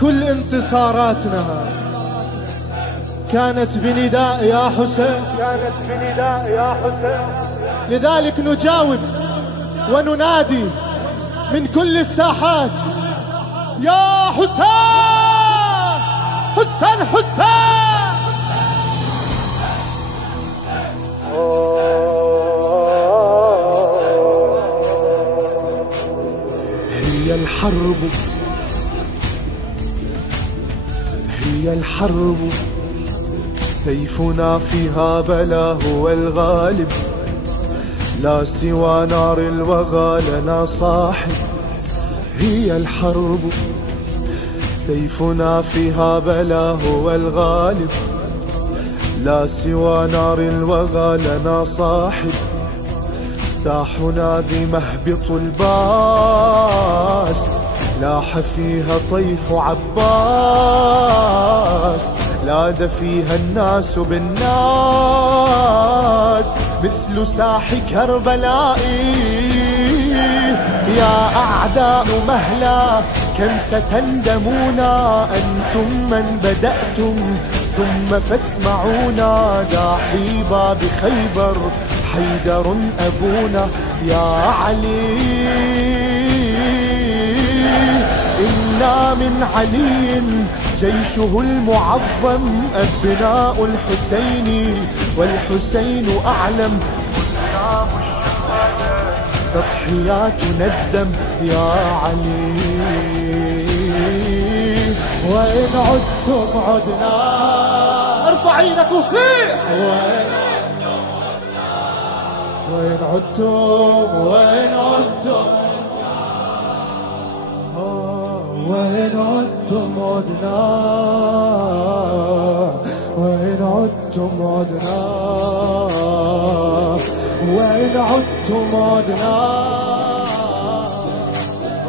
كل انتصاراتنا كانت بنداء يا حسين، كانت بنداء يا حسين. لذلك نجاوب وننادي من كل الساحات يا حسين حسين حسين. هي الحرب، هي الحرب سيفنا فيها بلا هو الغالب، لا سوى نار الوغى لنا صاحب. هي الحرب سيفنا فيها بلا هو الغالب، لا سوى نار الوغى لنا صاحب. ساحنا ذي مهبط الباس، لاح فيها طيف عباس، لاد فيها الناس بالناس مثل ساح كربلاء. يا أعداء مهلا كم ستندمونا، أنتم من بدأتم ثم فاسمعونا. داحي باب خيبر حيدر أبونا يا علي، إنا من علي جيشه المعظم، أبناء الحسين والحسين أعلم. تضحياتنا الدم يا علي، وإن عدتم عدنا. ارفع ايدك وصيح، وإن عدتم وإن عدتم وإن عدتم عدنا، وإن عدتم عدنا، وإن عدتم عدنا،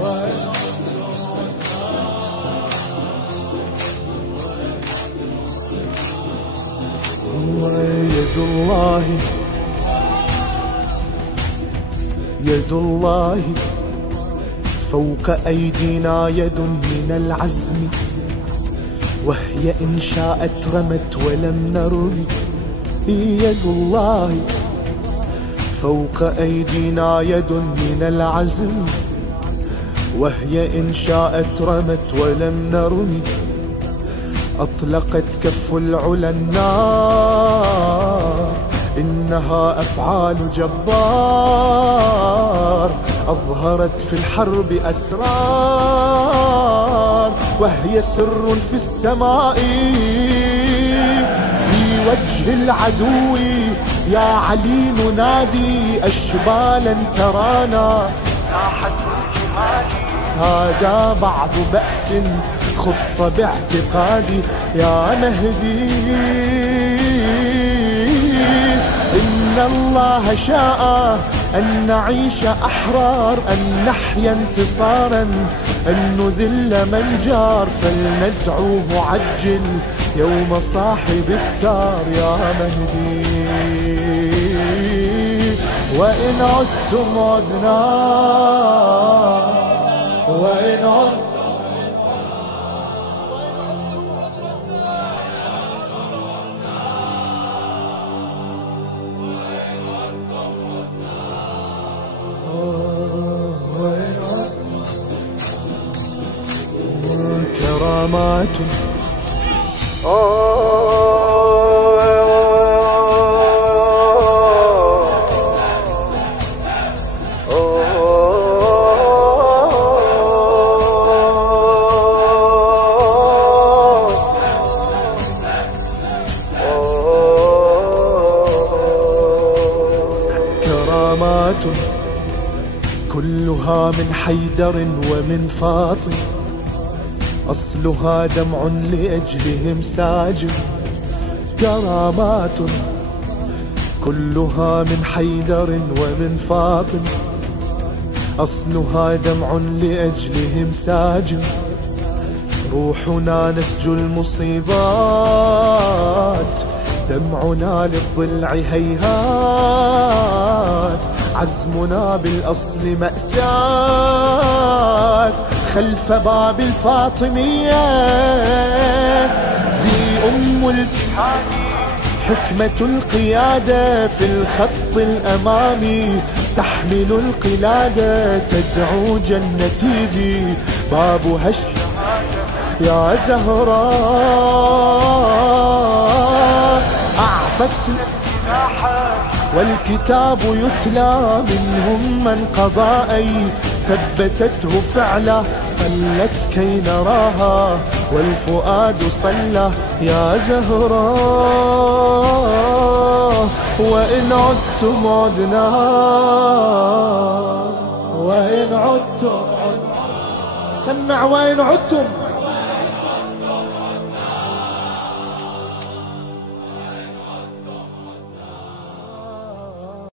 وإن عدتم عدنا. ويد الله، يد الله فوق أيدينا، يد من العزم، وهي إن شاءت رمت ولم نرمي. يد الله فوق أيدينا، يد من العزم، وهي إن شاءت رمت ولم نرمي. أطلقت كف العلا النار، إنها أفعال جبار. أظهرت في الحرب أسرار، وهي سر في السماء. في وجه العدو يا علي ننادي، أشبالا ترانا ساحة الجهاد. هذا بعض بأس خط باعتقادي يا مهدي. إن الله شاء أن نعيش أحرار، أن نحيا انتصارا، أن نذل من جار. فلندعوه عجل يوم صاحب الثار يا مهدي. وإن عدتم عدنا، وإن عدتم كرامات. كرامات كلها من حيدر ومن فاطم، أصلها دمع لأجلهم ساجد. كرامات كلها من حيدر ومن فاطم، أصلها دمع لأجلهم ساجد. روحنا نسج المصيبات، دمعنا للضلع هيهات. عزمنا بالأصل مأساة، خلف باب الفاطمية ذي أم الجهاد حكمة القيادة في الخط الأمامي تحمل القلادة تدعو جنتي ذي بابها الشهادة يا زهراء أعطت والكتاب يتلى منهم من قضى أي ثبتته فعلا صلت كي نراها والفؤاد صلى يا زهراء وإن عدتم عدنا وإن عدتم عدنا سمع وإن عدتم